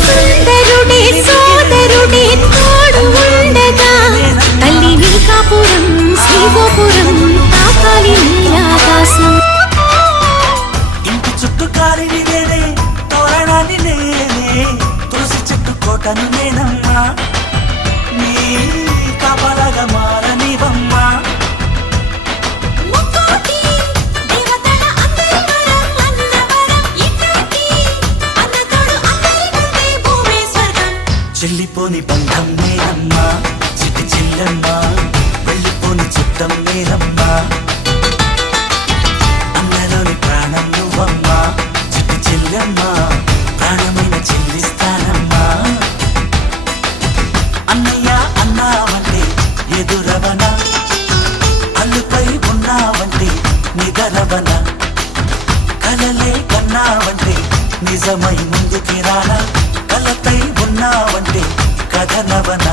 సుందరుడే సోదరుడే తోడు ఉండగా తల్లి నీకాపురం శ్రీగోపురం తాకాలి నీలాకాశం. ఇంటి చుట్టూ కాలిని నేనే తోరణాన్ని నేనే తులసి చెట్టు కోటను నేనమ్మా నీ కాపలాగా మారనివమ్మా. చెల్లిపోని బంధం నేనమ్మా చిట్టి చెల్లమ్మా వెళ్ళిపోని చుట్టం నేనమ్మా అన్నలోని ప్రాణం నువ్వమ్మా చిట్టి చెల్లమ్మా ప్రాణమైన చెల్లిస్తానమ్మా. అన్నయ్య అన్నావంటే ఎదురవన అల్లుపై ఉన్నావంటే నిదరవన కలలే కన్నావంటే నిజమై ముందుకి రానా కలతై ఉన్నావంటే కథనవన.